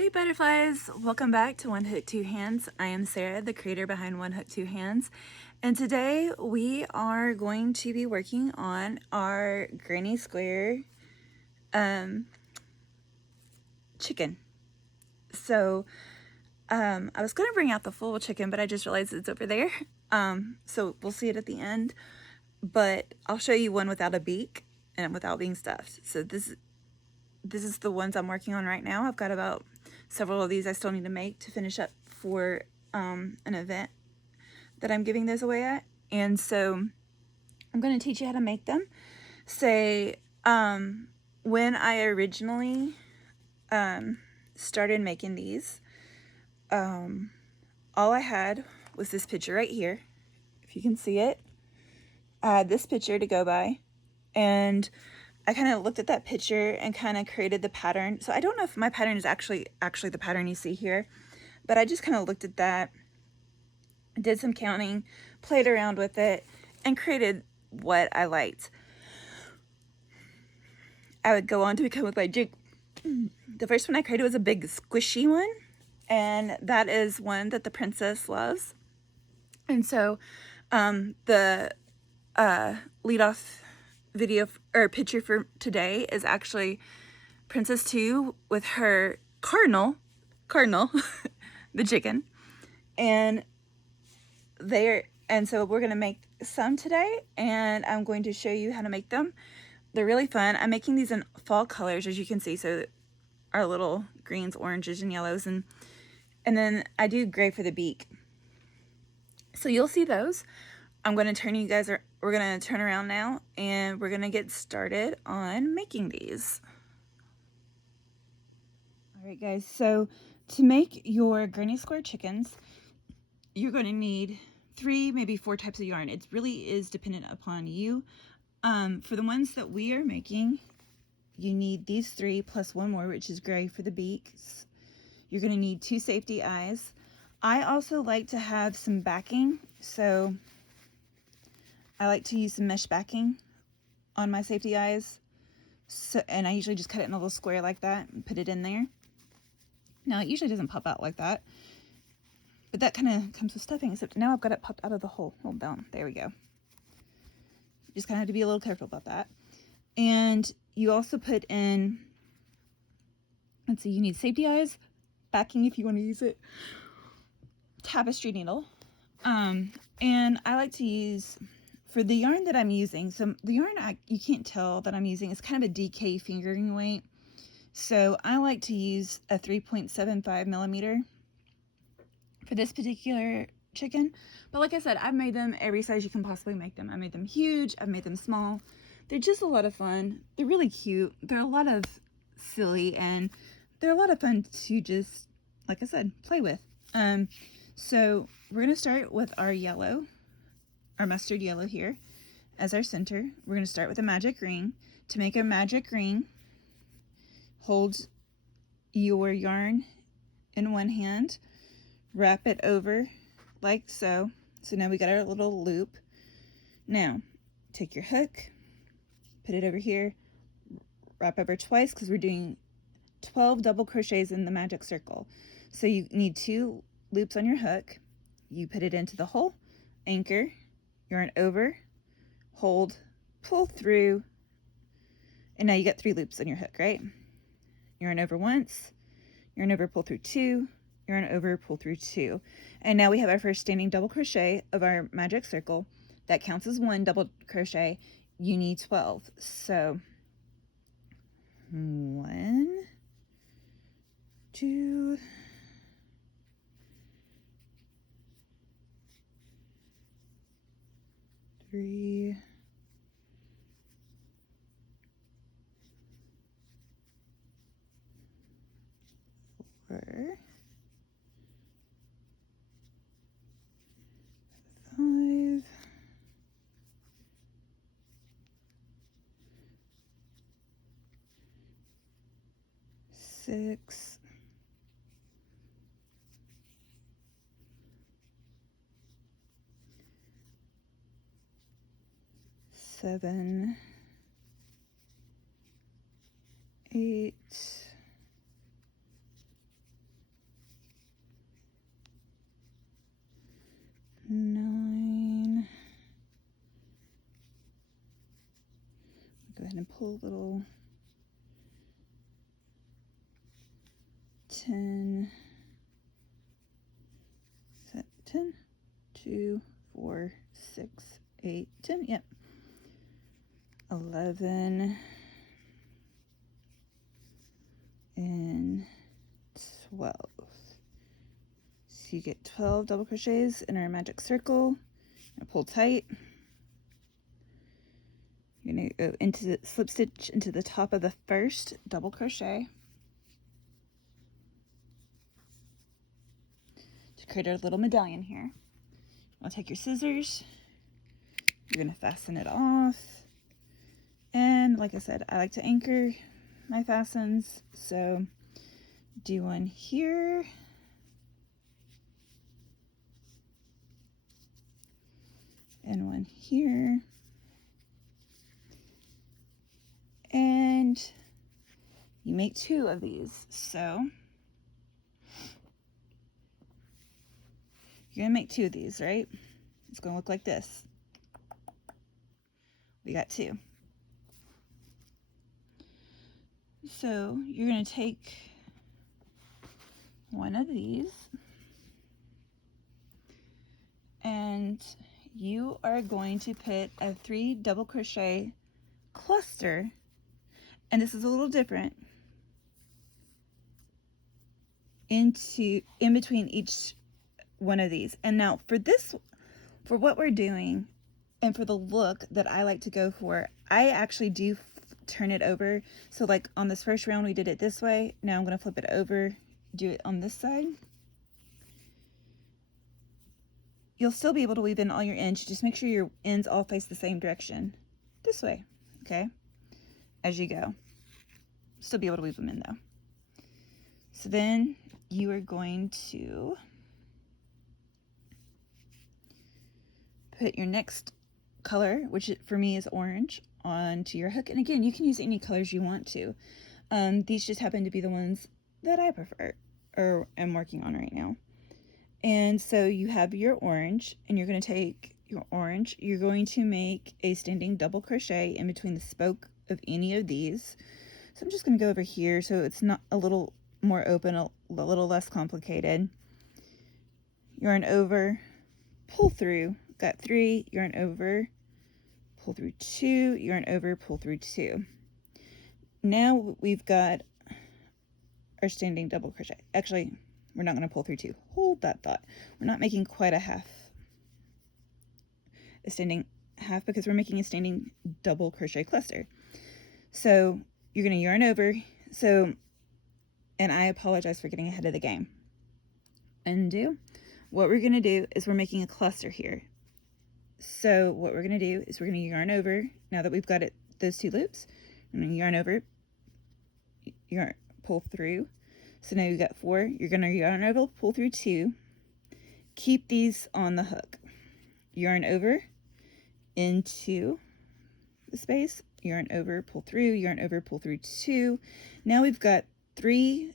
Hey butterflies, welcome back to One Hook Two Hands. I am Sarah, the creator behind One Hook Two Hands, and today we are going to be working on our granny square chicken. So I was going to bring out the full chicken, but I just realized it's over there. So we'll see it at the end, but I'll show you one without a beak and without being stuffed. So this is the ones I'm working on right now. I've got about several of these I still need to make to finish up for an event that I'm giving those away at. And so I'm going to teach you how to make them. Say, when I originally started making these, all I had was this picture right here. If you can see it, I had this picture to go by, and I kind of looked at that picture and kind of created the pattern. So I don't know if my pattern is actually the pattern you see here, but I just kind of looked at that, did some counting, played around with it, and created what I liked. I would go on to become with my jig. The first one I created was a big squishy one, and that is one that the princess loves. And so the lead off video or picture for today is actually Princess 2 with her Cardinal the chicken, and so we're gonna make some today, and I'm going to show you how to make them. They're really fun. I'm making these in fall colors, as you can see, so our little greens, oranges, and yellows, and then I do gray for the beak. So you'll see those. I'm going to turn you guys, we're going to turn around now, and we're going to get started on making these. All right, guys, so to make your granny square chickens, you're going to need 3, maybe 4 types of yarn. It really is dependent upon you. For the ones that we are making, you need these 3 plus 1 more, which is gray for the beaks. You're going to need 2 safety eyes. I also like to have some backing, so I like to use some mesh backing on my safety eyes. So, and I usually just cut it in a little square like that and put it in there. Now, it usually doesn't pop out like that, but that kind of comes with stuffing, except now I've got it popped out of the hole. Hold down. There we go. Just kind of have to be a little careful about that. And you also put in, let's see, you need safety eyes, backing if you want to use it, tapestry needle, and I like to use, for the yarn that I'm using, so the yarn you can't tell that I'm using is kind of a DK fingering weight, so I like to use a 3.75 millimeter for this particular chicken. But like I said, I've made them every size you can possibly make them. I made them huge, I've made them small. They're just a lot of fun. They're really cute. They're a lot of silly, and they're a lot of fun to just, like I said, play with. So we're going to start with our yellow, our mustard yellow here as our center. We're going to start with a magic ring. To make a magic ring, hold your yarn in one hand, wrap it over like so. So now we got our little loop. Now take your hook, put it over here, wrap over twice because we're doing 12 double crochets in the magic circle. So you need 2 loops on your hook. You put it into the hole, anchor, yarn over, hold, pull through, and now you got 3 loops on your hook, right? Yarn over once, yarn over, pull through 2, yarn over, pull through 2. And now we have our first standing double crochet of our magic circle. That counts as 1 double crochet. You need 12. So 1, 2, 3, 4, 5, 6, 7, 8, and pull a little 10, is that 10? 2, 4, 6, 8, 10, yep. 11 and 12. So you get 12 double crochets in our magic circle. And pull tight. You're going to go into the slip stitch into the top of the first double crochet to create our little medallion here. I'll take your scissors. You're going to fasten it off. And like I said, I like to anchor my fastens, so do one here. And one here. And you make 2 of these. So you're gonna make 2 of these, right? It's gonna look like this. We got 2. So you're gonna take one of these and you are going to put a 3 double crochet cluster, and this is a little different, in between each one of these. And now for what we're doing and for the look that I like to go for, I actually do turn it over. So like on this first round we did it this way. Now I'm going to flip it over, do it on this side. You'll still be able to weave in all your ends. Just make sure your ends all face the same direction. This way, okay? As you go. Still be able to weave them in though. So then you are going to put your next color, which for me is orange, onto your hook. And again, you can use any colors you want to. These just happen to be the ones that I prefer or am working on right now. And so you have your orange, and you're going to take your orange. You're going to make a standing double crochet in between the spoke of any of these. So I'm just going to go over here so it's not a little more open, a little less complicated. Yarn over, pull through, got 3, yarn over, pull through 2, yarn over, pull through 2. Now we've got our standing double crochet. Actually, we're not going to pull through 2. Hold that thought. We're not making quite a standing half, because we're making a standing double crochet cluster. So you're going to yarn over. So, and I apologize for getting ahead of the game. Undo. What we're going to do is we're making a cluster here. So what we're going to do is we're going to yarn over. Now that we've got it, those 2 loops, I'm going to yarn over, yarn, pull through. So now you've got 4. You're going to yarn over, pull through 2. Keep these on the hook. Yarn over into the space, yarn over, pull through, yarn over, pull through 2. Now we've got 3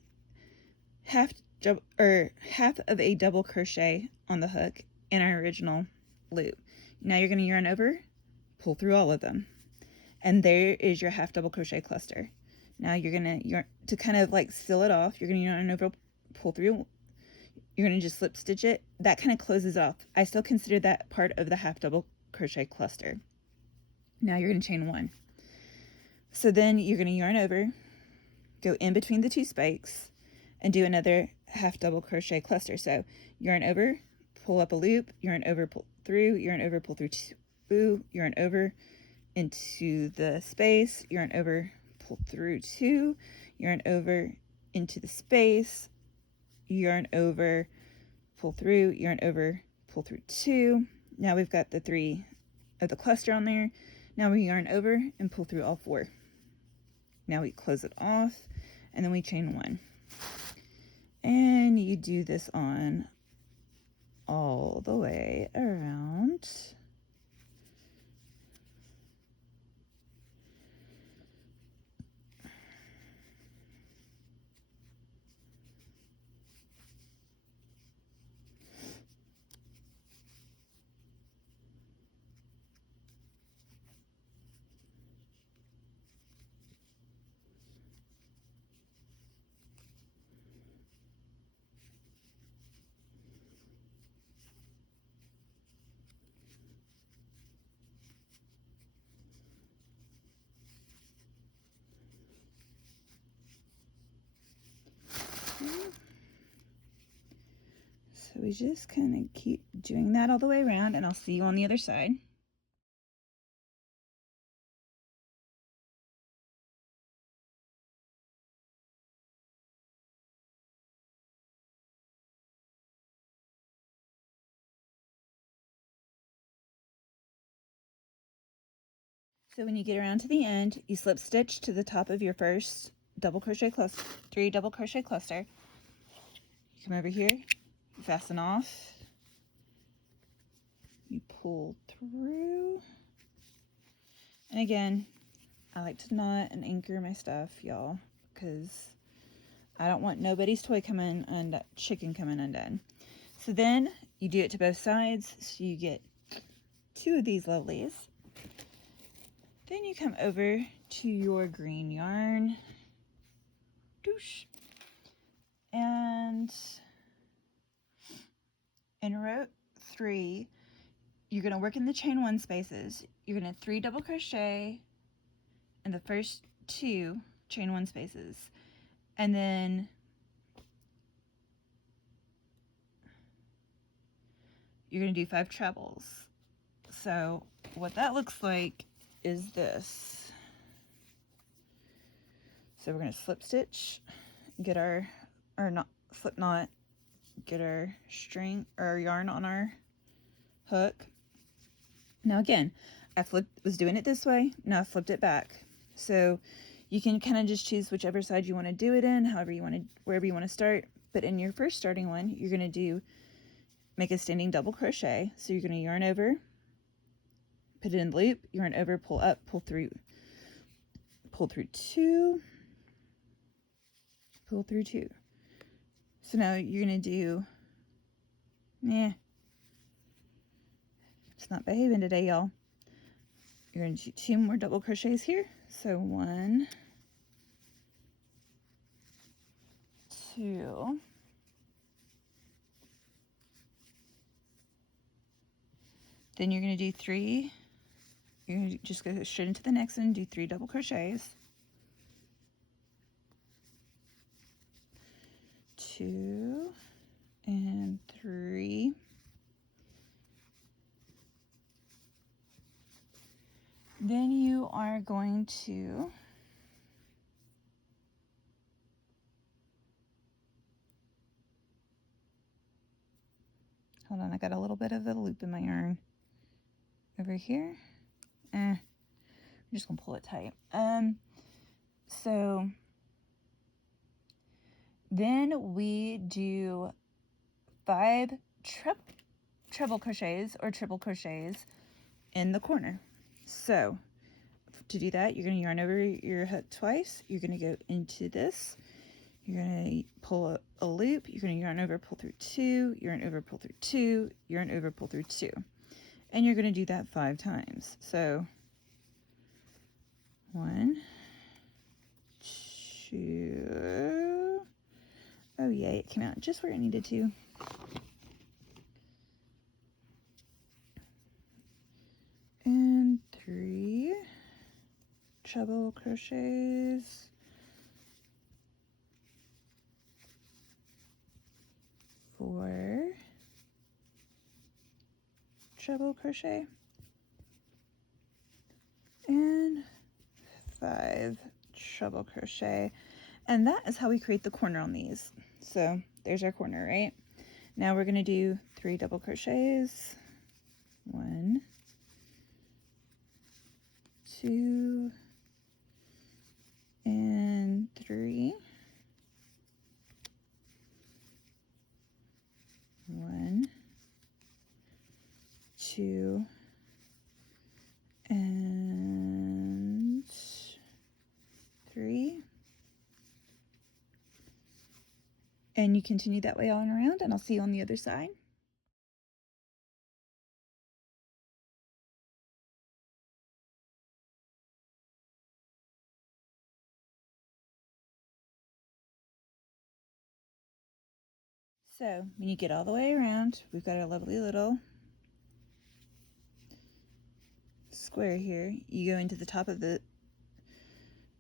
half of a double crochet on the hook in our original loop. Now you're going to yarn over, pull through all of them, and there is your half double crochet cluster. Now you're going to yarn to kind of like seal it off. You're going to yarn over, pull through. You're going to just slip stitch it. That kind of closes off. I still consider that part of the half double crochet cluster. Now you're going to chain 1. So then you're going to yarn over, go in between the 2 spikes, and do another half double crochet cluster. So yarn over, pull up a loop, yarn over, pull through, yarn over, pull through 2, yarn over into the space, yarn over, pull through 2, yarn over into the space, yarn over, pull through, yarn over, pull through 2. Now we've got the 3 of the cluster on there. Now we yarn over and pull through all 4. Now we close it off, and then we chain 1. And you do this on all the way around. we just kind of keep doing that all the way around, and I'll see you on the other side. So when you get around to the end, you slip stitch to the top of your first double crochet cluster, 3 double crochet cluster. You come over here, you fasten off, you pull through, and again, I like to knot and anchor my stuff, y'all, because I don't want nobody's toy chicken coming undone. So then you do it to both sides, so you get 2 of these lovelies. Then you come over to your green yarn, doosh, and in row 3, you're going to work in the chain 1 spaces. You're going to 3 double crochet in the first 2 chain 1 spaces, and then you're going to do 5 trebles. So what that looks like is this. So we're going to slip stitch, get our not slip knot, get our string or yarn on our hook. Now again, I was doing it this way, now I flipped it back. So you can kind of just choose whichever side you want to do it in, wherever you want to start. But in your first starting one, you're going to make a standing double crochet. So you're going to yarn over, put it in the loop, yarn over, pull up, pull through 2, pull through 2. So now you're going to do, it's not behaving today, y'all. You're going to do 2 more double crochets here. So 1, 2, then you're going to do 3. You're going to just go straight into the next one, do 3 double crochets. 2 and 3. Then you are going to hold on, I got a little bit of a loop in my yarn over here. I'm just gonna pull it tight. So then we do 5 treble crochets or triple crochets in the corner. So to do that, you're going to yarn over your hook twice. You're going to go into this. You're going to pull a loop. You're going to yarn over, pull through 2, yarn over, pull through 2, yarn over, pull through 2. And you're going to do that 5 times. So 1, 2. Oh yay, it came out just where it needed to. And 3 treble crochets. 4 treble crochet. And 5 treble crochet. And that is how we create the corner on these. So there's our corner, right? Now we're going to do 3 double crochets. 1, 2, and 3. 1, 2, and 3. And you continue that way all around, and I'll see you on the other side. So when you get all the way around, we've got our lovely little square here. You go into the top of the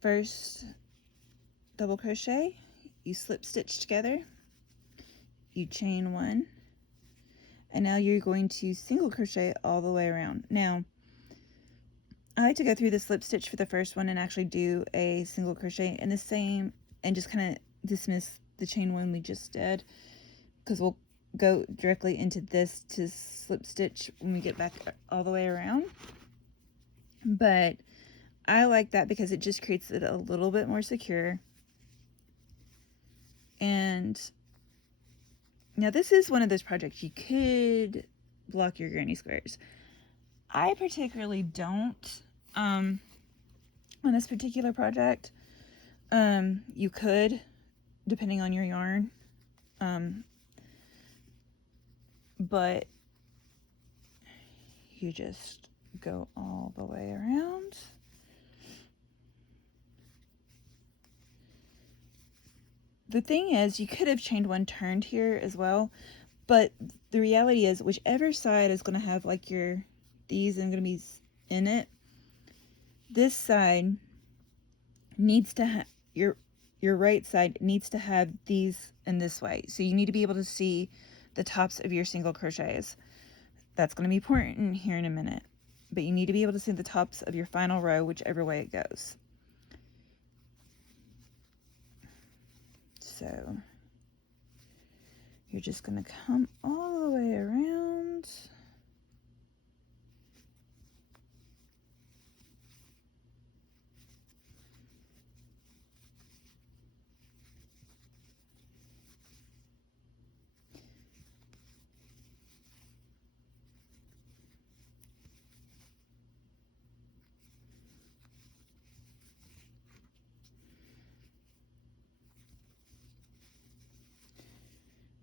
first double crochet, you slip stitch together, you chain 1, and now you're going to single crochet all the way around. Now, I like to go through the slip stitch for the first one and actually do a single crochet in the same, and just kind of dismiss the chain one we just did, because we'll go directly into this to slip stitch when we get back all the way around. But I like that because it just creates it a little bit more secure. And now this is one of those projects you could block your granny squares. I particularly don't on this particular project. You could, depending on your yarn, but you just go all the way around. The thing is, you could have chained one turned here as well, but the reality is whichever side is going to have like these and going to be in it, this side needs to have your right side needs to have these in this way. So you need to be able to see the tops of your single crochets. That's going to be important here in a minute, but you need to be able to see the tops of your final row, whichever way it goes. So you're just going to come all the way around.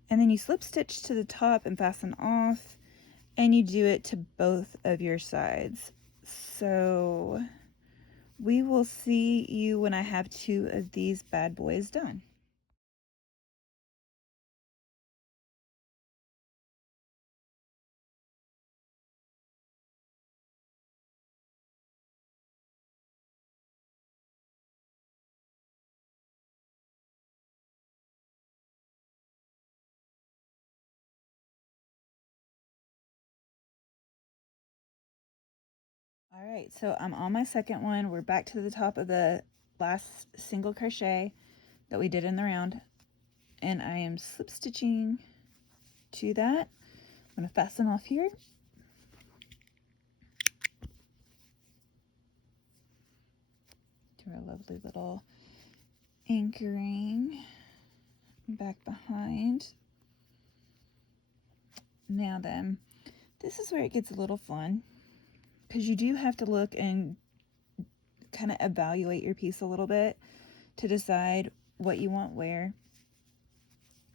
And then you slip stitch to the top and fasten off, and you do it to both of your sides. So we will see you when I have 2 of these bad boys done. All right, so I'm on my second one. We're back to the top of the last single crochet that we did in the round, and I am slip stitching to that. I'm going to fasten off here. Do our lovely little anchoring back behind. Now then, this is where it gets a little fun, because you do have to look and kind of evaluate your piece a little bit to decide what you want where.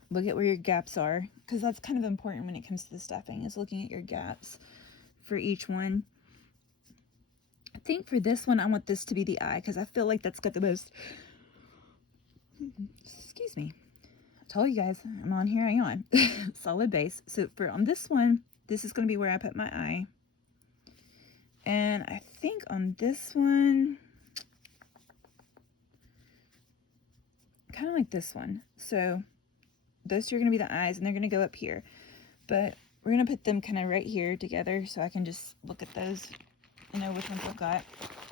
Look at where your gaps are, because that's kind of important when it comes to the stuffing, is looking at your gaps for each one. I think for this one, I want this to be the eye, because I feel like that's got the most, excuse me, I told you guys, I'm on here, hang on, solid base. So for on this one, this is going to be where I put my eye. And I think on this one, kind of like this one. So those two are going to be the eyes, and they're going to go up here. But we're going to put them kind of right here together so I can just look at those and know which ones I've got.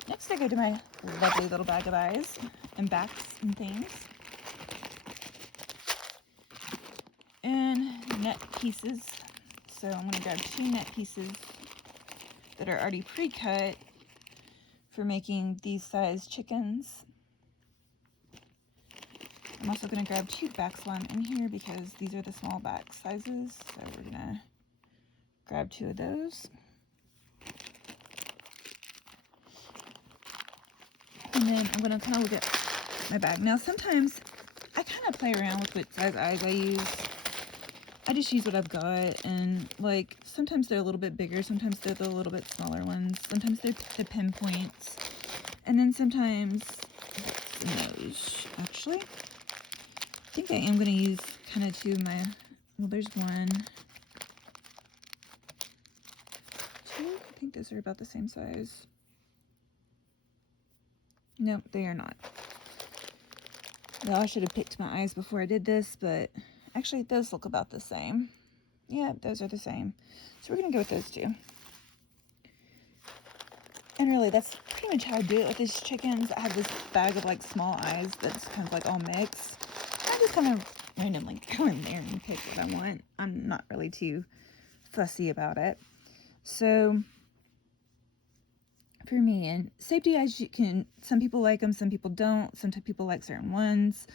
Next, I go to my lovely little bag of eyes and backs and things. And net pieces. So I'm going to grab 2 net pieces that are already pre-cut for making these size chickens. I'm also going to grab 2 backs while I'm in here because these are the small back sizes. So we're going to grab 2 of those. And then I'm going to kind of look at my bag. Now sometimes I kind of play around with what size eyes I use. I just use what I've got, and like sometimes they're a little bit bigger, sometimes they're the little bit smaller ones, sometimes they're the pinpoints, and then sometimes the nose. Actually, I think I am going to use kind of 2 of my, well, there's 1, 2, I think those are about the same size. Nope, they are not. Well, I should have picked my eyes before I did this, but actually it does look about the same. Yeah, those are the same. So we're going to go with those two. And really, that's pretty much how I do it with these chickens. I have this bag of like small eyes that's kind of like all mixed. I just kind of randomly go in there and pick what I want. I'm not really too fussy about it. So for me, and safety eyes, you can, some people like them, some people don't. Some people like certain ones.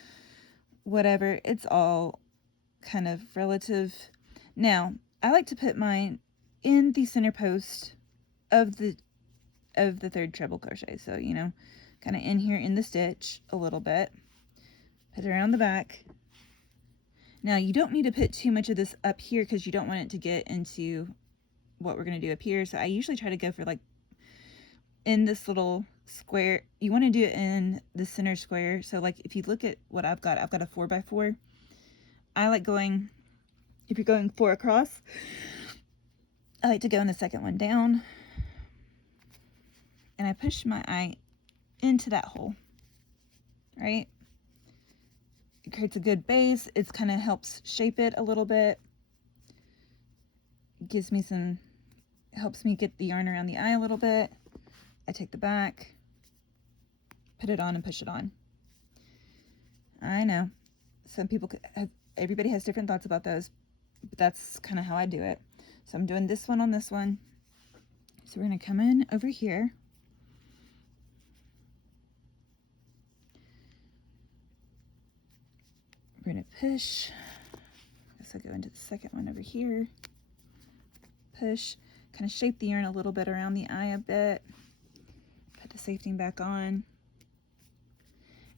Whatever. It's all kind of relative. Now, I like to put mine in the center post of the third treble crochet. So, you know, kind of in here in the stitch a little bit. Put it around the back. Now, you don't need to put too much of this up here because you don't want it to get into what we're going to do up here. So I usually try to go for like in this little square. You want to do it in the center square. So like if you look at what I've got a 4x4. I like going, if you're going 4 across, I like to go in the second one down. And I push my eye into that hole, right? It creates a good base. It kind of helps shape it a little bit. Gives me some, helps me get the yarn around the eye a little bit. I take the back, put it on and push it on. I know, some people, everybody has different thoughts about those, but that's kind of how I do it. So I'm doing this one on this one. So we're going to come in over here. We're going to push. I guess I'll go into the second one over here. Push. Kind of shape the yarn a little bit around the eye a bit. Put the safety back on.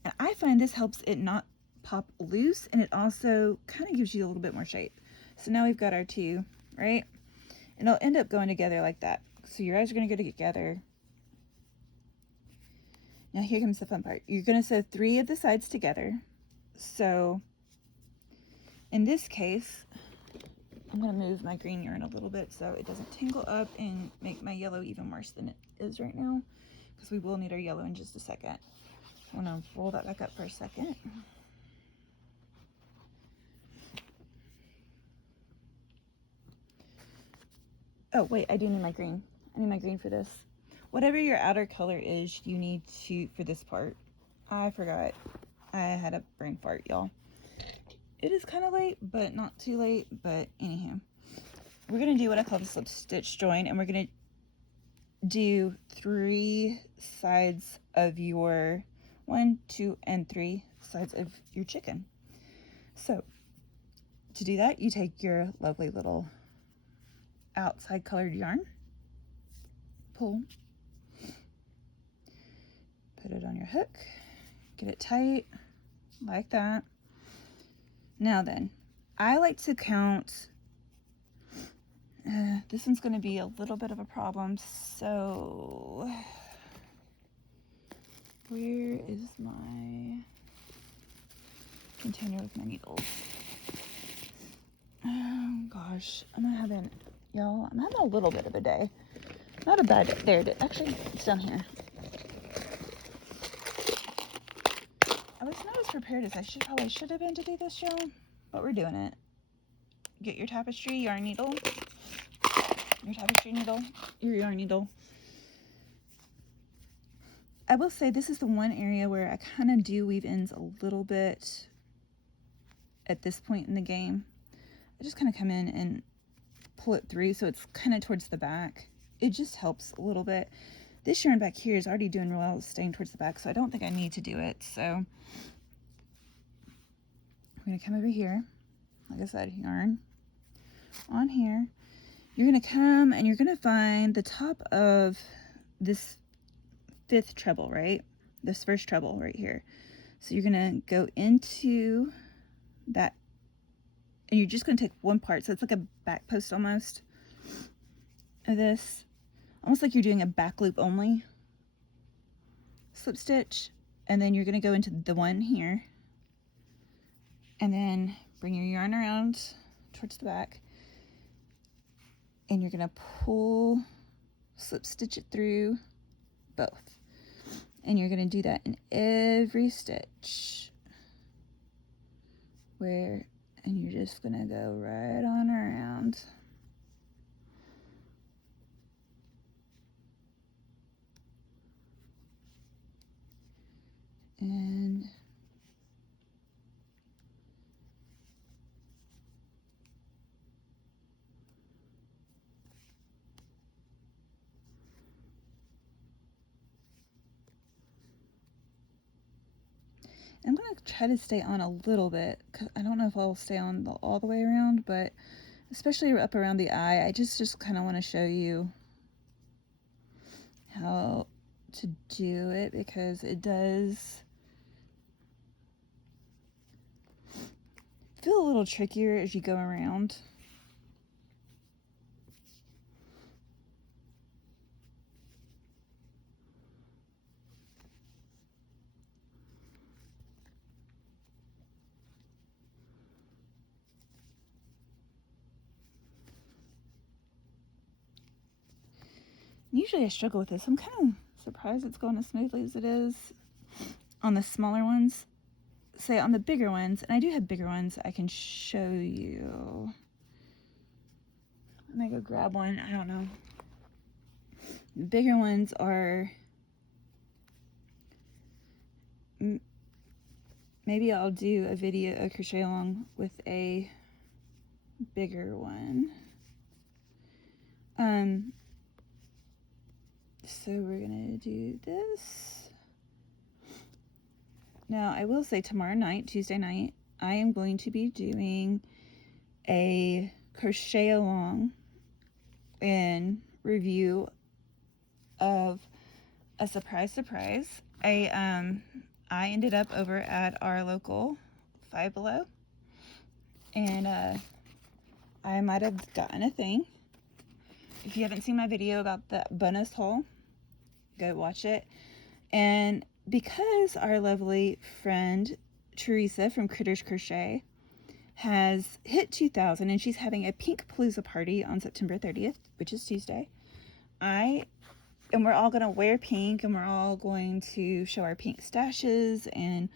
And I find this helps it not pop loose, and it also kind of gives you a little bit more shape. So now we've got our two, right? And it'll end up going together like that. So your eyes are going to go together. Now here comes the fun part. You're going to sew 3 of the sides together. So in this case, I'm going to move my green yarn a little bit so it doesn't tangle up and make my yellow even worse than it is right now, because we will need our yellow in just a second. I'm going to roll that back up for a second. Oh, wait, I do need my green. I need my green for this. Whatever your outer color is, you need to, for this part. I forgot. I had a brain fart, y'all. It is kind of late, but not too late. But anyhow, we're going to do what I call the slip stitch join, and we're going to do 3 sides of your 1, 2, and 3 sides of your chicken. So to do that, you take your lovely little outside colored yarn, pull, put it on your hook, get it tight like that. Now then, I like to count, this one's going to be a little bit of a problem, so where is my container with my needles? Oh gosh, I'm having a little bit of a day. Not a bad day. There it is. Actually, it's down here. I was not as prepared as I probably should have been to do this, y'all, but we're doing it. Get your tapestry yarn needle, your tapestry needle, your yarn needle. I will say this is the one area where I kind of do weave ends a little bit at this point in the game. I just kind of come in and pull it through so it's kind of towards the back. It just helps a little bit. This yarn back here is already doing real well staying towards the back, so I don't think I need to do it. So I'm going to come over here, like I said, yarn on here. You're going to come and you're going to find the top of this 5th treble, right? This first treble right here. So you're going to go into that, and you're just going to take one part. So it's like a back post almost of this, almost like you're doing a back loop only slip stitch. And then you're going to go into the one here, and then bring your yarn around towards the back, and you're going to pull, slip stitch it through both. And you're going to do that in every stitch where and you're just gonna go right on around. And I'm going to try to stay on a little bit, because I don't know if I'll stay on all the way around, but especially up around the eye, I just kind of want to show you how to do it, because it does feel a little trickier as you go around. Usually I struggle with this. I'm kind of surprised it's going as smoothly as it is on the smaller ones. Say on the bigger ones, and I do have bigger ones, I can show you. Let me go grab one. I don't know. The bigger ones are, maybe I'll do a video, a crochet along with a bigger one. So we're gonna do this. Now I will say tomorrow night, Tuesday night, I am going to be doing a crochet along and review of a surprise. I ended up over at our local Five Below, and I might have gotten a thing. If you haven't seen my video about the bonus haul, go watch it. And because our lovely friend Teresa from Critters Crochet has hit 2,000 and she's having a Pink Palooza party on September 30th, which is Tuesday, and we're all going to wear pink, and we're all going to show our pink stashes and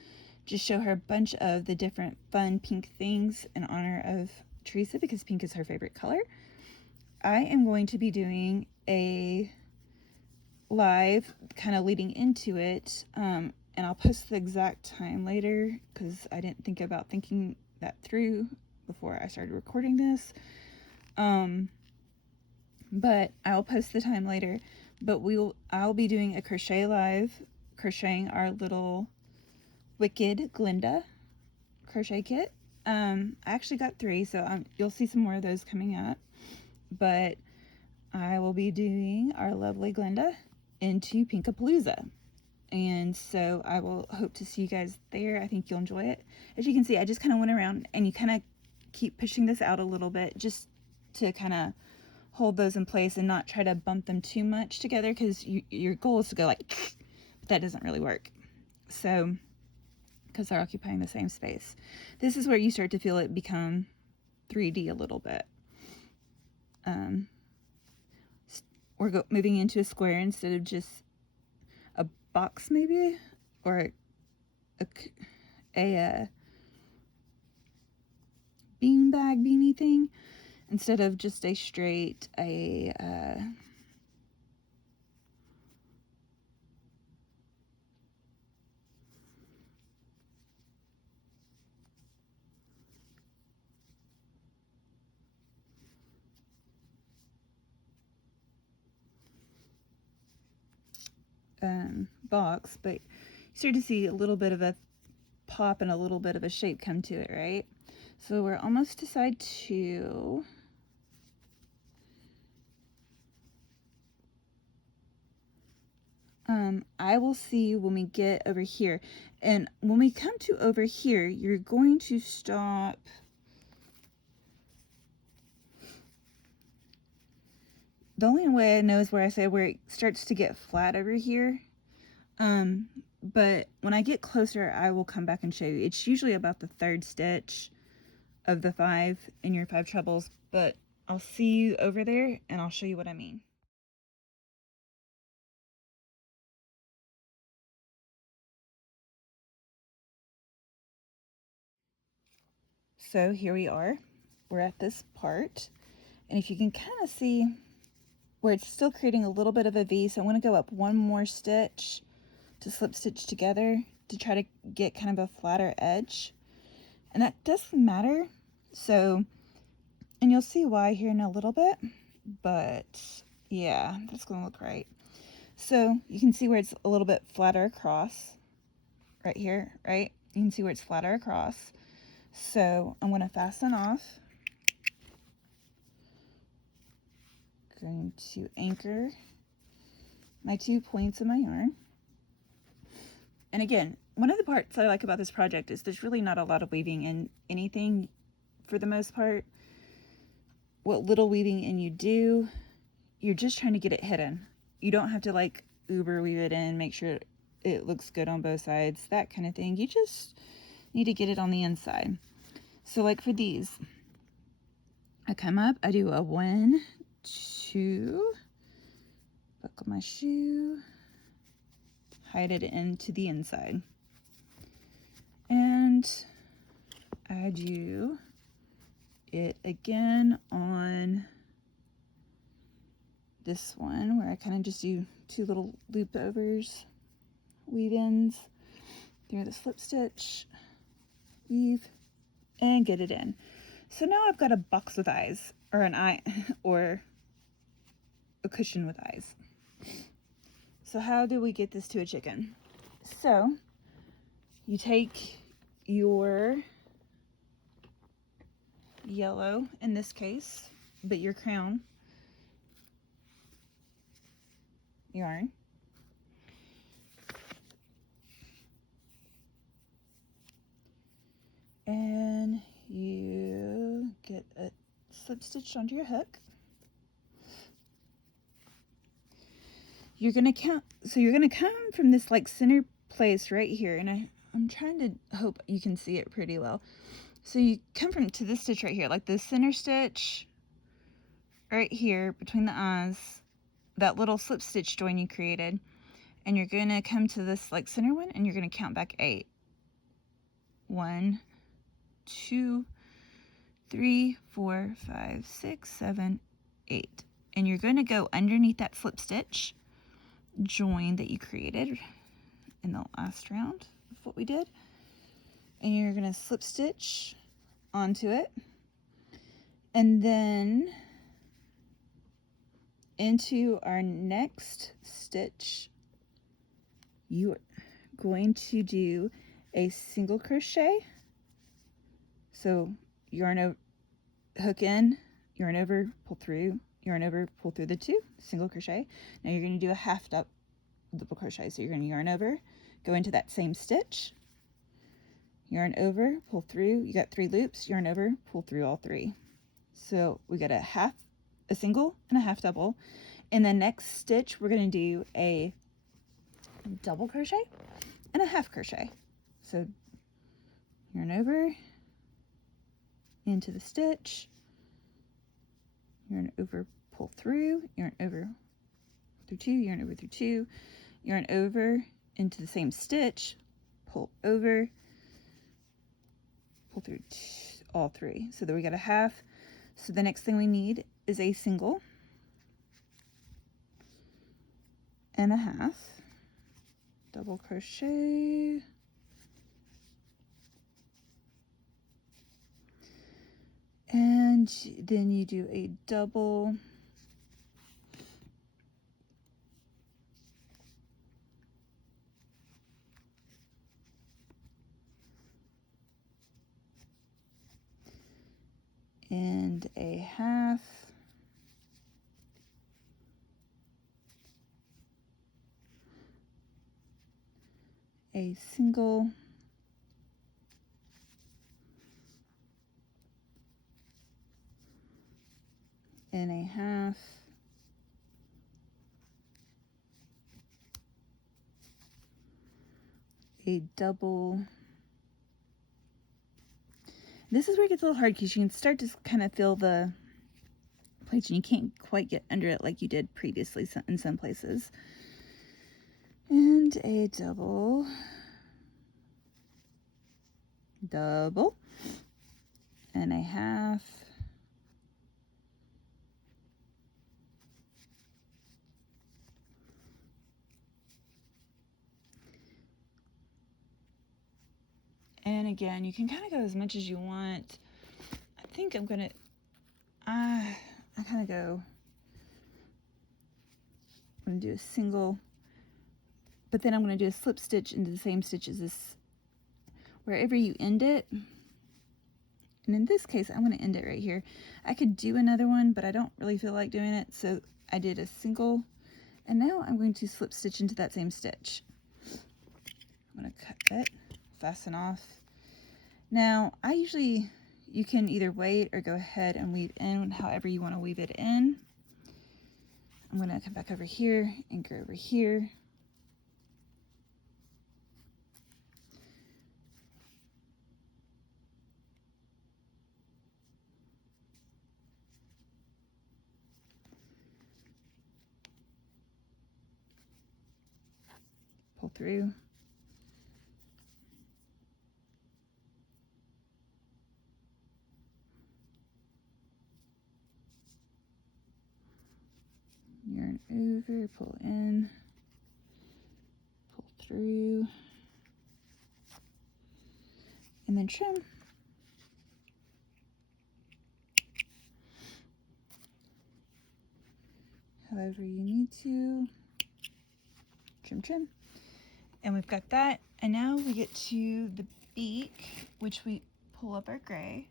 just show her a bunch of the different fun pink things in honor of Teresa, because pink is her favorite color. I am going to be doing a live kind of leading into it, and I'll post the exact time later, because I didn't think about thinking that through before I started recording this. But I'll post the time later. But I'll be doing a crochet live, crocheting our little Wicked Glinda crochet kit. I actually got 3, so you'll see some more of those coming up. But I will be doing our lovely Glinda into Pinkapalooza. And so I will hope to see you guys there. I think you'll enjoy it. As you can see, I just kind of went around, and you kind of keep pushing this out a little bit just to kind of hold those in place and not try to bump them too much together, because your goal is to go like, but that doesn't really work. So, because they're occupying the same space. This is where you start to feel it become 3D a little bit. We're moving into a square instead of just a box, maybe, or a beanbag beanie thing, instead of just a straight box, but you start to see a little bit of a pop and a little bit of a shape come to it, right? So we're almost to side 2. I will see when we get over here, and when we come to over here, you're going to stop the only way I know is where I say where it starts to get flat over here. But when I get closer, I will come back and show you. It's usually about the 3rd stitch of the 5 in your 5 trebles, but I'll see you over there and I'll show you what I mean. So here we are. We're at this part. And if you can kind of see where it's still creating a little bit of a V, so I want to go up one more stitch to slip stitch together to try to get kind of a flatter edge. And that doesn't matter. So, and you'll see why here in a little bit, but yeah, that's going to look right. So you can see where it's a little bit flatter across right here, right? You can see where it's flatter across. So I'm going to fasten off. Going to anchor my 2 points of my yarn. And again, one of the parts I like about this project is there's really not a lot of weaving in anything for the most part. What little weaving in you do, you're just trying to get it hidden. You don't have to like uber weave it in, make sure it looks good on both sides, that kind of thing. You just need to get it on the inside. So like for these, I come up, I do a 1, 2, buckle my shoe, hide it into the inside. And I do it again on this one where I kind of just do 2 little loop overs, weave ins through the slip stitch, weave, and get it in. So now I've got a box with eyes, or an eye, or a cushion with eyes. So how do we get this to a chicken? So you take your yellow, in this case, but your crown yarn, and you get a slip stitch onto your hook. You're gonna count, so you're gonna come from this like center place right here, and I'm trying to hope you can see it pretty well. So you come from to this stitch right here, like the center stitch right here between the eyes, that little slip stitch join you created, and you're gonna come to this like center one, and you're gonna count back 8. 1, 2, 3, 4, 5, 6, 7, 8. And you're gonna go underneath that slip stitch join that you created in the last round of what we did, and you're gonna slip stitch onto it, and then into our next stitch you are going to do a single crochet. So yarn over, hook in, yarn over, pull through, yarn over, pull through the 2, single crochet. Now you're going to do a half double crochet. So you're going to yarn over, go into that same stitch, yarn over, pull through. You got 3 loops, yarn over, pull through all 3. So we got a single and a half double. In the next stitch we're going to do a double crochet and a half crochet. So yarn over into the stitch, yarn over, pull through, yarn over through 2, yarn over through 2, yarn over into the same stitch, pull over, pull through all 3. So then we got a half. So the next thing we need is a single and a half, double crochet, and then you do a double, and a half, a single, and a half, a double. This is where it gets a little hard because you can start to kind of feel the plates and you can't quite get under it like you did previously in some places. And a double, double, 1.5. And again, you can kind of go as much as you want. I think I'm gonna, I kind of go, I'm gonna do a single, but then I'm gonna do a slip stitch into the same stitch as this, wherever you end it. And in this case, I'm gonna end it right here. I could do another one, but I don't really feel like doing it, so I did a single, and now I'm going to slip stitch into that same stitch. I'm gonna cut it, fasten off. Now, you can either wait or go ahead and weave in however you want to weave it in. I'm going to come back over here and go over here. Pull through. Yarn over, pull in, pull through, and then trim. However you need to. Trim, trim. And we've got that. And now we get to the beak, which we pull up our gray.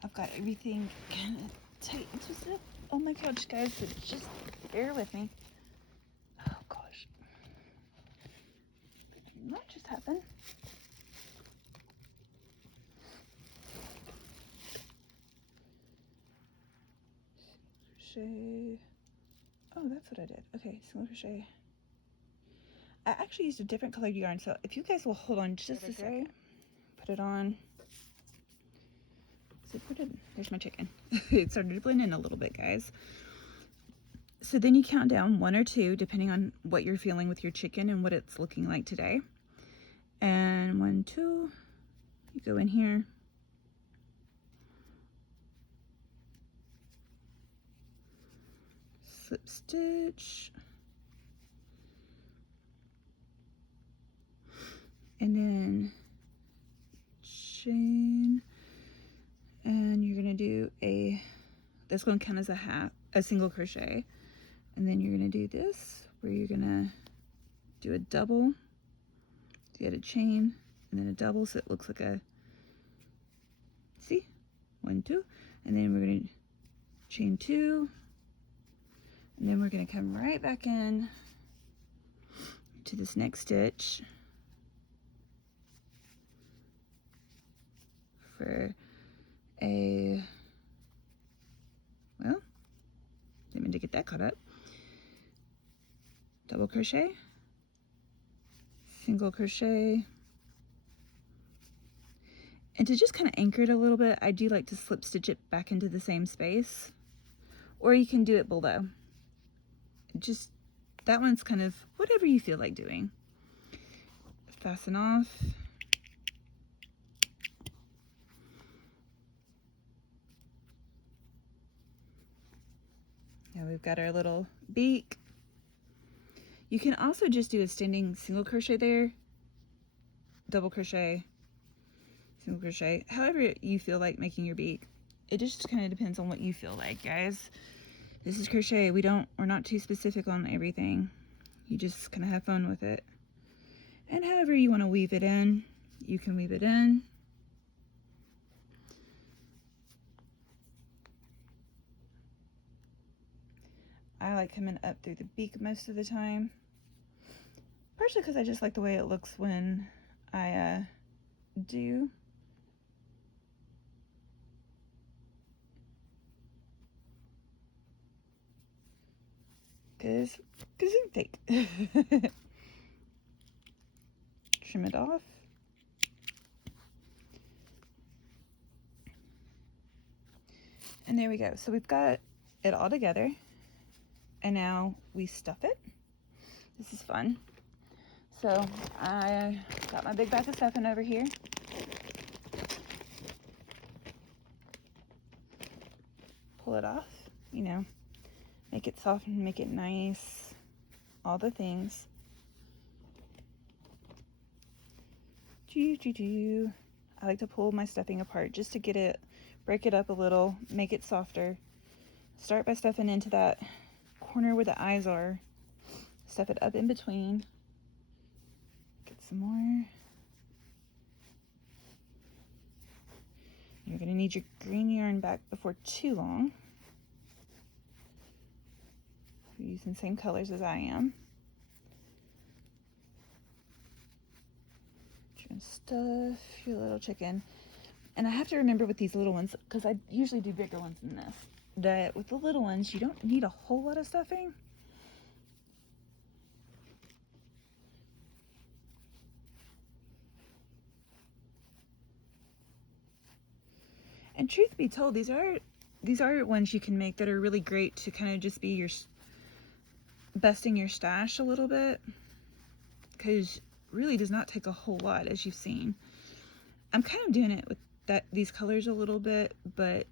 I've got everything kind of tight and twisted up on my couch, guys, so just bear with me. Oh gosh. What just happened? Crochet. Oh, that's what I did. Okay, single crochet. I actually used a different colored yarn, so if you guys will hold on just a second. Put it on. So there's my chicken. It started to blend in a little bit, guys. So then you count down 1 or 2, depending on what you're feeling with your chicken and what it's looking like today. And 1, 2, you go in here. Slip stitch. And then chain. And you're gonna do that's gonna count as a single crochet. And then you're gonna do this, where you're gonna do a double, get a chain, and then a double, so it looks like a, see, 1, 2, and then we're gonna chain 2, and then we're gonna come right back in to this next stitch for a, well, didn't mean to get that caught up. Double crochet, single crochet, and to just kind of anchor it a little bit, I do like to slip stitch it back into the same space, or you can do it below. Just, that one's kind of whatever you feel like doing. Fasten off. Now we've got our little beak. You can also just do a standing single crochet there, double crochet, single crochet, however you feel like making your beak. It just kind of depends on what you feel like, guys. This is crochet. We're not too specific on everything. You just kind of have fun with it. And however you want to weave it in, you can weave it in. I like coming up through the beak most of the time, partially because I just like the way it looks when I do. Because it's fake. Trim it off. And there we go. So we've got it all together. And now we stuff it. This is fun. So I got my big bag of stuffing over here. Pull it off, you know, make it soft and make it nice. All the things. I like to pull my stuffing apart just to get it, break it up a little, make it softer. Start by stuffing into that corner where the eyes are. Stuff it up in between. Get some more. You're going to need your green yarn back before too long. You're using the same colors as I am. You're going to stuff your little chicken. And I have to remember with these little ones, because I usually do bigger ones than this, that with the little ones, you don't need a whole lot of stuffing. And truth be told, these are ones you can make that are really great to kind of just be your busting your stash a little bit, because really does not take a whole lot, as you've seen. I'm kind of doing it with these colors a little bit, but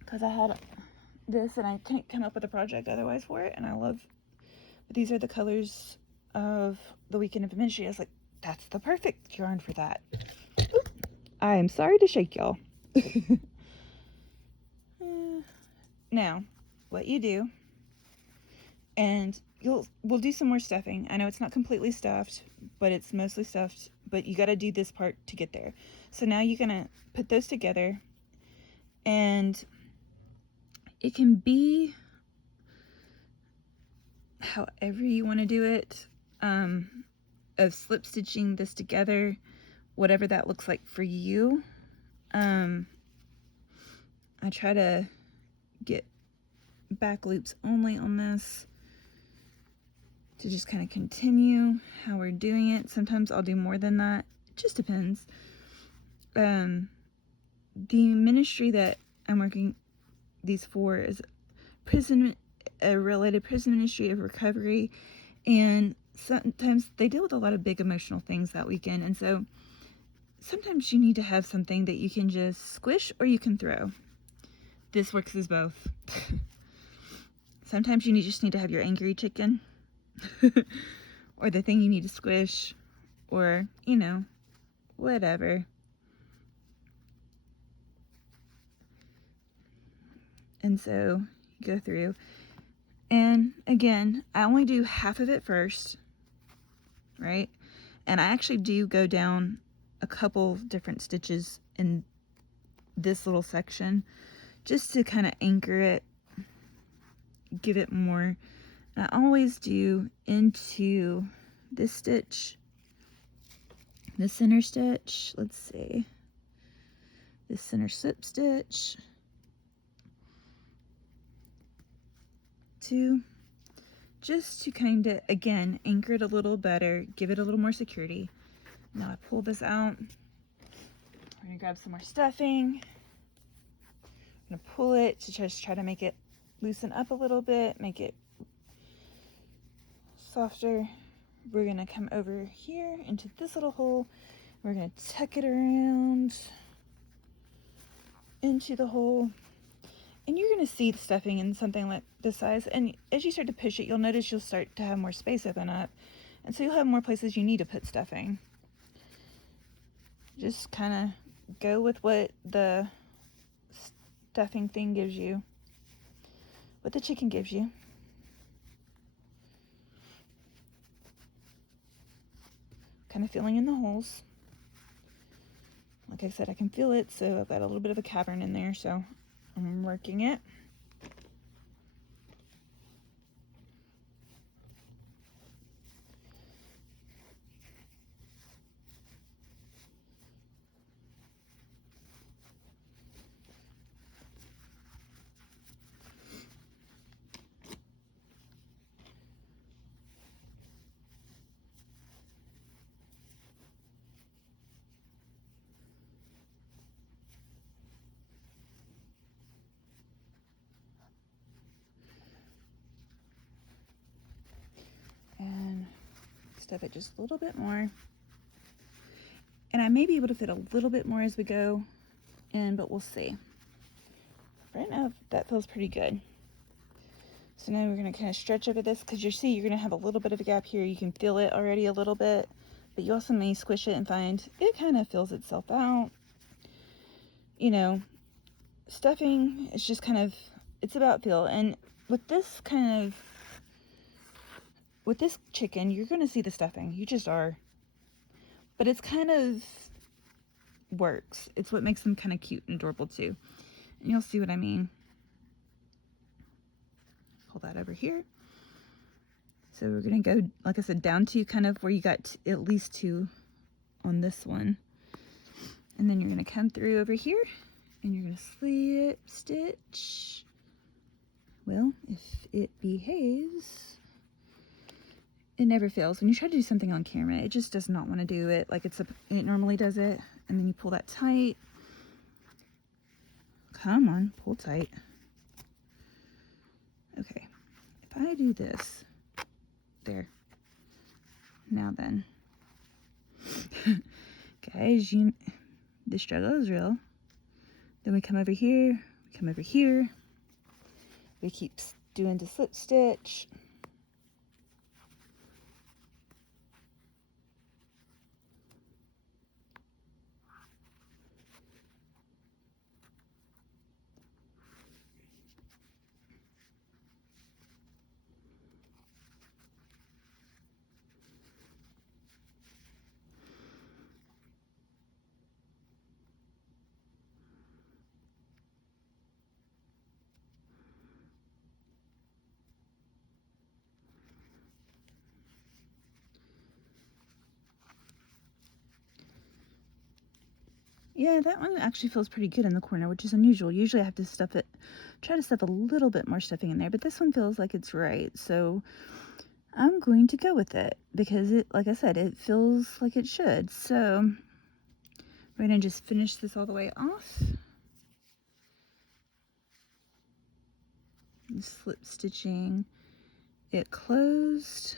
because I had this and I couldn't come up with a project otherwise for it, and I love, but these are the colors of the Weekend of Ministry. I was like, that's the perfect yarn for that. Oop. I am sorry to shake y'all. Now, what you do, and we'll do some more stuffing. I know it's not completely stuffed, but it's mostly stuffed, but you got to do this part to get there. So now you're going to put those together, and it can be however you want to do it, of slip stitching this together, whatever that looks like for you. I try to get back loops only on this to just kind of continue how we're doing it. Sometimes I'll do more than that. It just depends. The ministry that I'm working these for is a related prison ministry of recovery, and sometimes they deal with a lot of big emotional things that weekend, and so sometimes you need to have something that you can just squish or you can throw. This works as both. Sometimes you just need to have your angry chicken or the thing you need to squish, or, you know, whatever. And so you go through, and again, I only do half of it first, right? And I actually do go down a couple different stitches in this little section just to kind of anchor it, give it more. And I always do into this stitch, the center stitch, let's see, this center slip stitch, 2, just to kind of, again, anchor it a little better, give it a little more security. Now I pull this out. We're gonna grab some more stuffing. I'm gonna pull it to just try to make it loosen up a little bit, make it softer. We're gonna come over here into this little hole. We're gonna tuck it around into the hole. And you're gonna see the stuffing in something like this size. And as you start to push it, you'll notice you'll start to have more space open up. And so you'll have more places you need to put stuffing. Just kind of go with what the stuffing thing gives you, what the chicken gives you. Kind of filling in the holes. Like I said, I can feel it, so I've got a little bit of a cavern in there, so I'm working it. stuff it just a little bit more. And I may be able to fit a little bit more as we go in, but we'll see. Right now, that feels pretty good. So now we're going to kind of stretch over this, because you see you're going to have a little bit of a gap here. You can feel it already a little bit, but you also may squish it and find it kind of fills itself out. You know, stuffing is just kind of, it's about feel. And with this chicken, you're going to see the stuffing. You just are. But it's kind of works. It's what makes them kind of cute and adorable too. And you'll see what I mean. Pull that over here. So we're going to go, like I said, down to kind of where you got at least 2 on this one. And then you're going to come through over here and you're going to slip stitch. Well, if it behaves, it never fails. When you try to do something on camera, it just does not want to do it like it normally does it. And then you pull that tight. Come on, pull tight. Okay, if I do this, there. Now then, guys, the struggle is real. Then we come over here, we keep doing the slip stitch. Yeah, that one actually feels pretty good in the corner, which is unusual. Usually I have to try to stuff a little bit more stuffing in there, but this one feels like it's right. So I'm going to go with it because like I said, it feels like it should. So we're going to just finish this all the way off. Slip stitching it closed.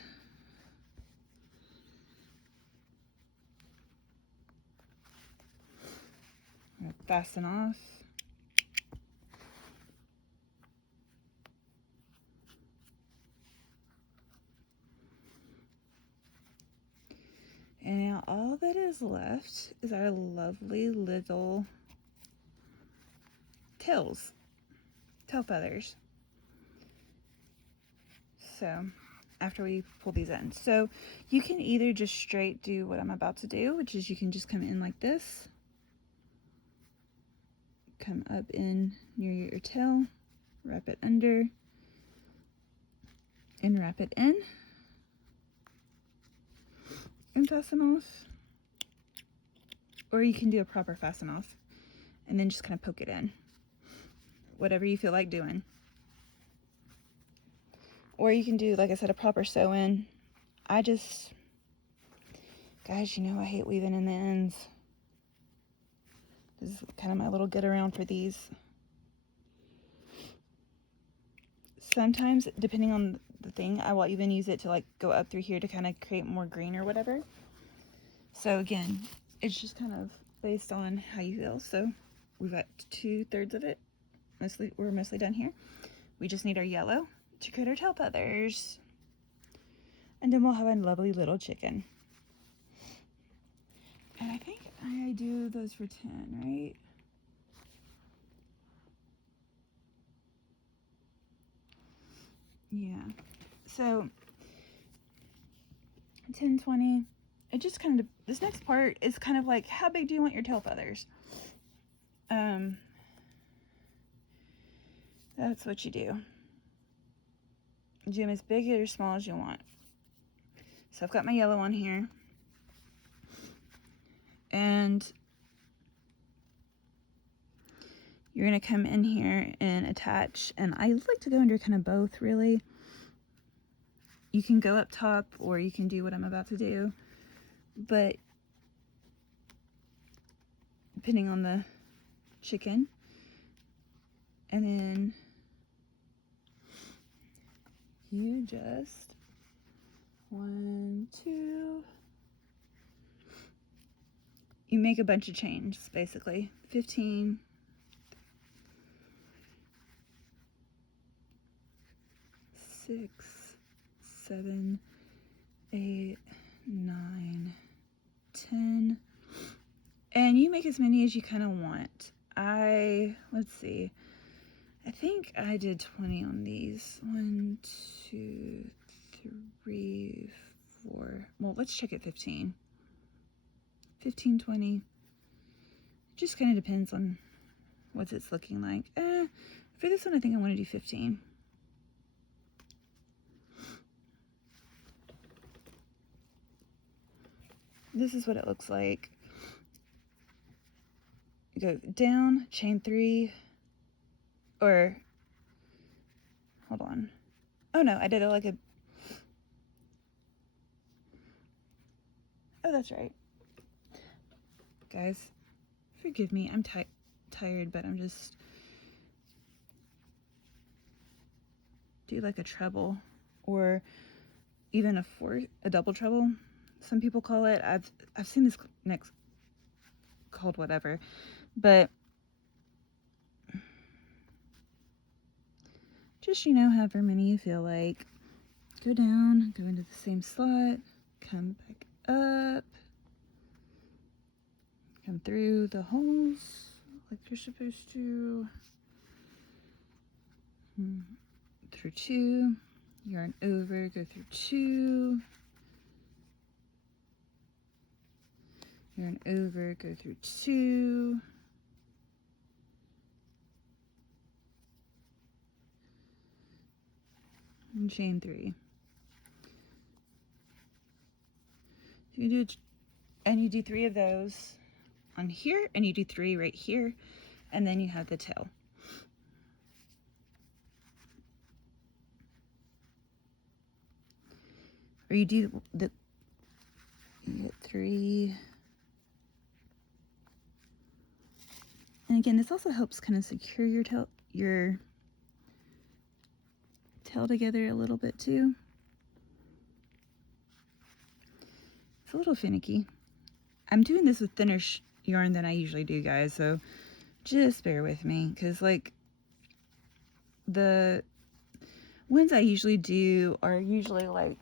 I'm going to fasten off. And now all that is left is our lovely little tail feathers. So after we pull these in, so you can either just straight do what I'm about to do, which is you can just come in like this, come up in near your tail, wrap it under, and wrap it in, and fasten off. Or you can do a proper fasten off and then just kind of poke it in, whatever you feel like doing. Or you can do, like I said, a proper sew in. Guys, you know I hate weaving in the ends. This is kind of my little get around for these. Sometimes, depending on the thing, I will even use it to like go up through here to kind of create more green or whatever. So again, it's just kind of based on how you feel. So we've got 2/3 of it. We're mostly done here. We just need our yellow to create our tail feathers. And then we'll have a lovely little chicken. And I think I do those for 10, right? Yeah. So 10, 20. It just kind of, this next part is kind of like, how big do you want your tail feathers? That's what you do. Do them as big or small as you want. So I've got my yellow on here. And you're going to come in here and attach. And I like to go under kind of both, really. You can go up top or you can do what I'm about to do. But depending on the chicken. And then you just 1, 2. You make a bunch of chains, basically. 15. 6, 7, 8, 9, 10. And you make as many as you kind of want. Let's see. I think I did 20 on these. 1, 2, 3, 4. Well, let's check at 15. 15, 20. Just kind of depends on what it's looking like. For this one, I think I want to do 15. This is what it looks like. You go down, chain 3, or, hold on. Oh no, I did it like a, oh, that's right. Guys, forgive me, I'm tired, but I'm just, do like a treble, or even a double treble, some people call it. I've seen this next called whatever, but just, however many you feel like. Go down, go into the same slot, come back up, come through the holes like you're supposed to, through 2, yarn over, go through 2, yarn over, go through 2, and chain 3. You do 3 of those on here, and you do 3 right here, and then you have the tail. Or you do you get 3. And again, this also helps kind of secure your tail together a little bit too. It's a little finicky. I'm doing this with thinner yarn than I usually do, guys, so just bear with me, because like the ones I usually do are usually like,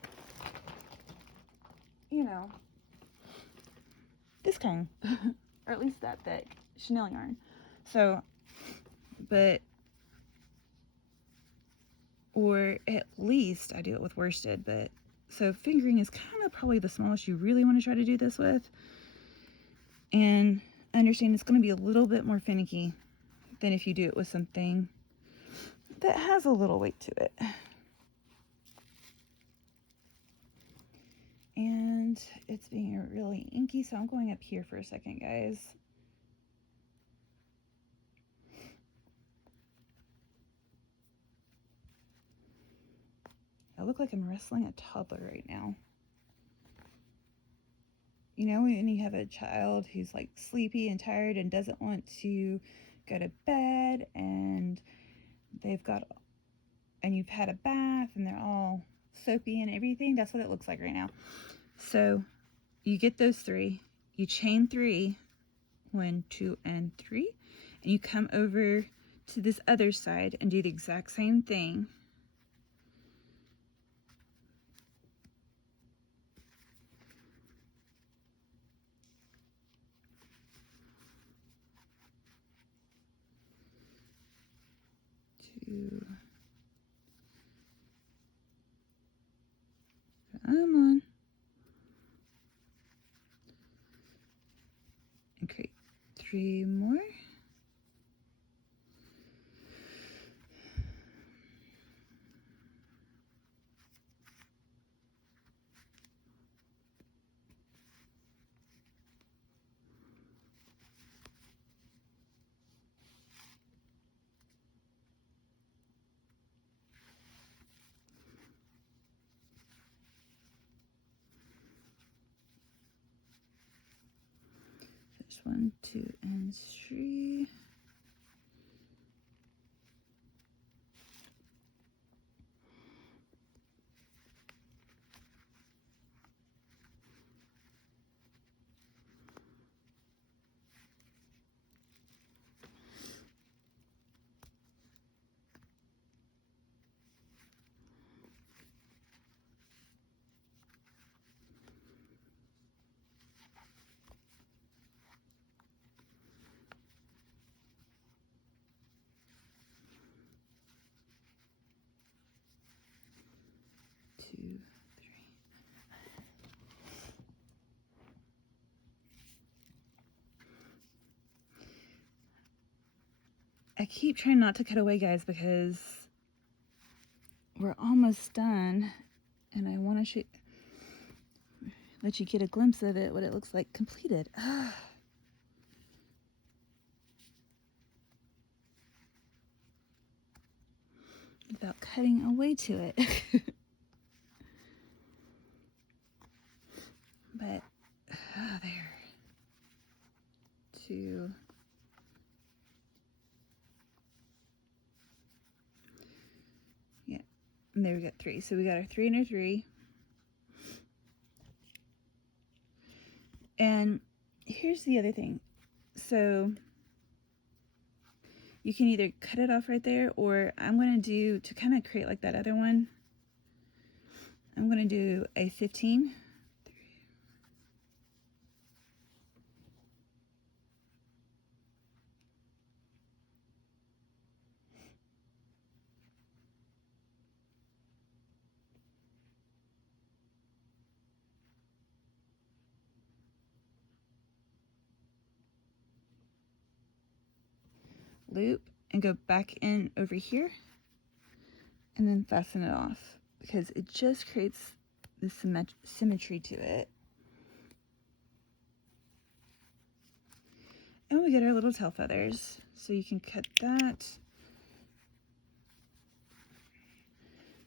this kind, or at least that thick chenille yarn. So, or at least I do it with worsted, but so fingering is kind of probably the smallest you really want to try to do this with. And I understand it's going to be a little bit more finicky than if you do it with something that has a little weight to it. And it's being really inky, so I'm going up here for a second, guys. I look like I'm wrestling a toddler right now. When you have a child who's like sleepy and tired and doesn't want to go to bed, and you've had a bath and they're all soapy and everything, that's what it looks like right now. So you get those 3, you chain 3, 1, 2, and 3, and you come over to this other side and do the exact same thing. Come on. Okay, 3 more. There's 1, 2, and 3. 2, 3. I keep trying not to cut away, guys, because we're almost done, and I want to let you get a glimpse of it, what it looks like completed. Without cutting away to it. But, there. 2. Yeah, and there we got 3. So we got our 3 and our 3. And here's the other thing. So you can either cut it off right there, or I'm going to do, to kind of create like that other one, I'm going to do a 15. Loop and go back in over here and then fasten it off, because it just creates the symmetry to it. And we get our little tail feathers, so you can cut that.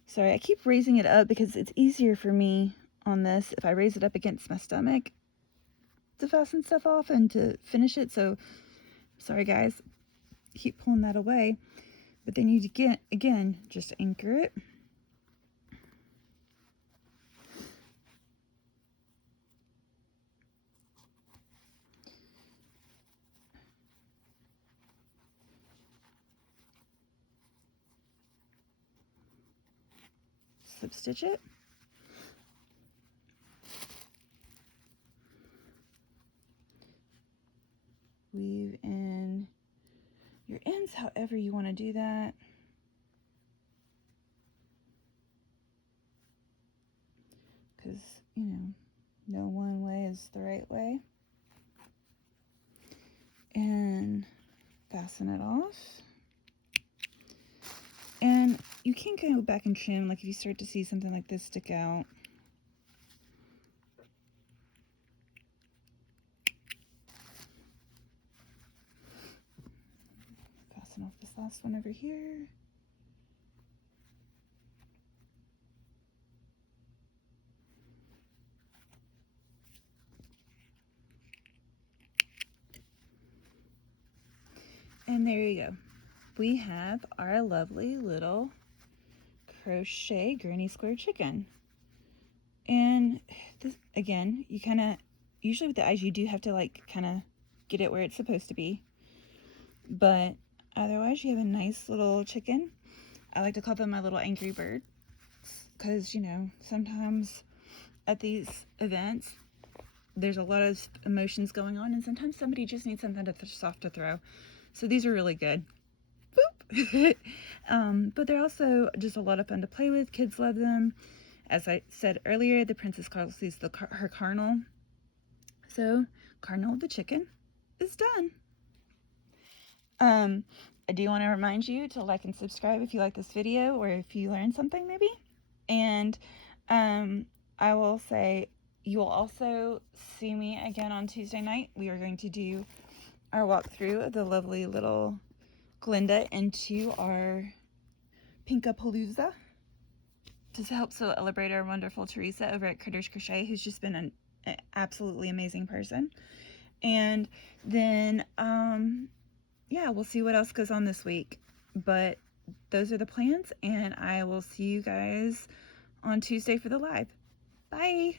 Sorry, I keep raising it up because it's easier for me on this if I raise it up against my stomach to fasten stuff off and to finish it. So sorry guys, keep pulling that away. But then you get, again, just anchor it. Slip stitch it. Weave in your ends however you want to do that. Because, you know, no one way is the right way. And fasten it off. And you can go back and trim, like if you start to see something like this stick out. Fasten off this last one over here. And there you go. We have our lovely little crochet granny square chicken. And this, again, you kind of, usually with the eyes you do have to like kind of get it where it's supposed to be. But otherwise you have a nice little chicken. I like to call them my little angry birds, because, you know, sometimes at these events there's a lot of emotions going on, and sometimes somebody just needs something soft to throw. So these are really good. Boop. But they're also just a lot of fun to play with. Kids love them. As I said earlier, the princess calls these her cardinal. So Cardinal the Chicken is done. I do want to remind you to like and subscribe if you like this video, or if you learned something maybe. And I will say, you will also see me again on Tuesday night. We are going to do our walkthrough of the lovely little Glinda into our Pinkapalooza, to help celebrate our wonderful Teresa over at Critters Crochet, who's just been an absolutely amazing person. And then, yeah, we'll see what else goes on this week. But those are the plans, and I will see you guys on Tuesday for the live. Bye!